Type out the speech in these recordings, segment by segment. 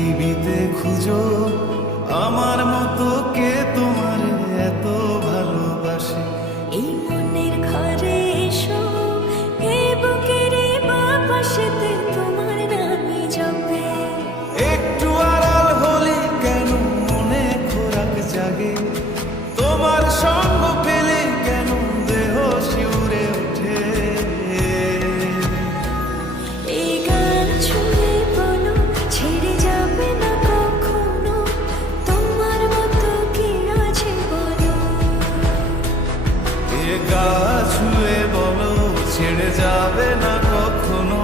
পৃথিবীতে খুঁজো আমার মতো কে তোমার এত ভালোবাসে। এই মনের ঘরে এসো, এই বুকের বাপাশেতে তোমার নামই জপে। একটু আড়াল হলে কেন মনে খোরাক জাগে, তোমার সঙ্গ পেলে কেন দেহ শিউরে ওঠে। এই গান ছুঁয়ে বলো ছেড়ে যাবে না কখনো, তোমার মতো কি আছে বলো। এ গা ছুঁয়ে বলো ছেড়ে যাবে না কখনো,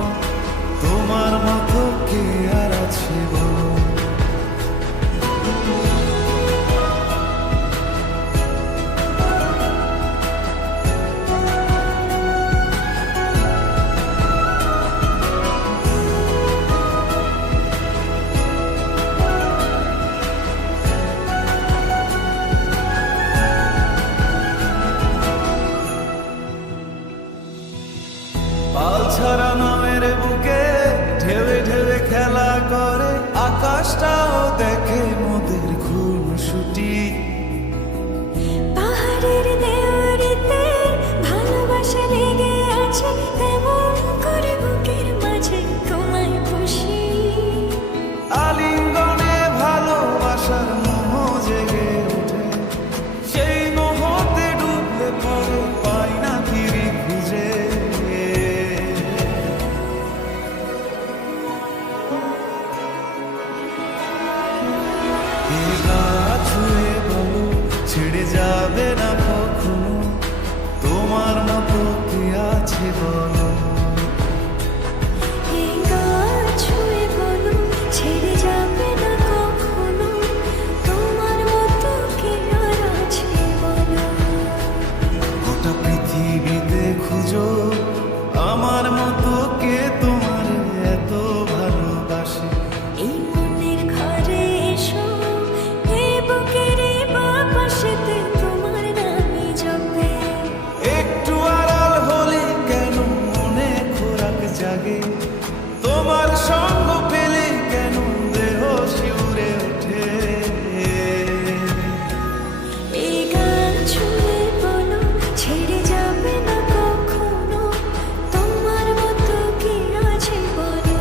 তোমার মতো কে আর আছে বলো। পাল ছাড়া নামের বুকে ঢেউে ঢেউে খেলা করে, আকাশটাও দেখে মোদের খুনসুটি। পাহাড়ের দেওয়ারিতে ভালোবাসা লেগে আছে, তেমন করে বুকের মাঝে তোমায় খুশি। আলিঙ্গনে ভালোবাসার মোহ জেগে ওঠে, সেই মোহতে ডুবলে পরে পাই না ফিরি খুঁজে। এ গা ছুঁয়ে বলো ছেড়ে যাবে না কখনো, তোমার মতো কে আছে বলো। এই গান ছুঁয়ে বলো ছেড়ে যাবে না কখনো, তোমার মতো কি আর আছে বলো। গোটা পৃথিবীতে খুঁজো আমার মতো কে তোমার এত ভালোবাসে। এই মনের ঘরে এসো, এই বুকের বাপাশেতে তোমার নামই জপে। একটু আড়াল হলে কেন মনে খোরাক জাগে, তোমার সঙ্গ পেলে কেন দেহ শিউরে ওঠে। এই গান ছুঁয়ে বলো ছেড়ে যাবে না কখনো, তোমার মতো কি আছে বলো।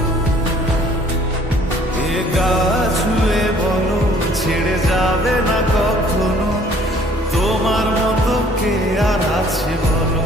এ গা ছুঁয়ে বলো ছেড়ে যাবে না কখনো, তোমার মতো কে আর আছে বলো।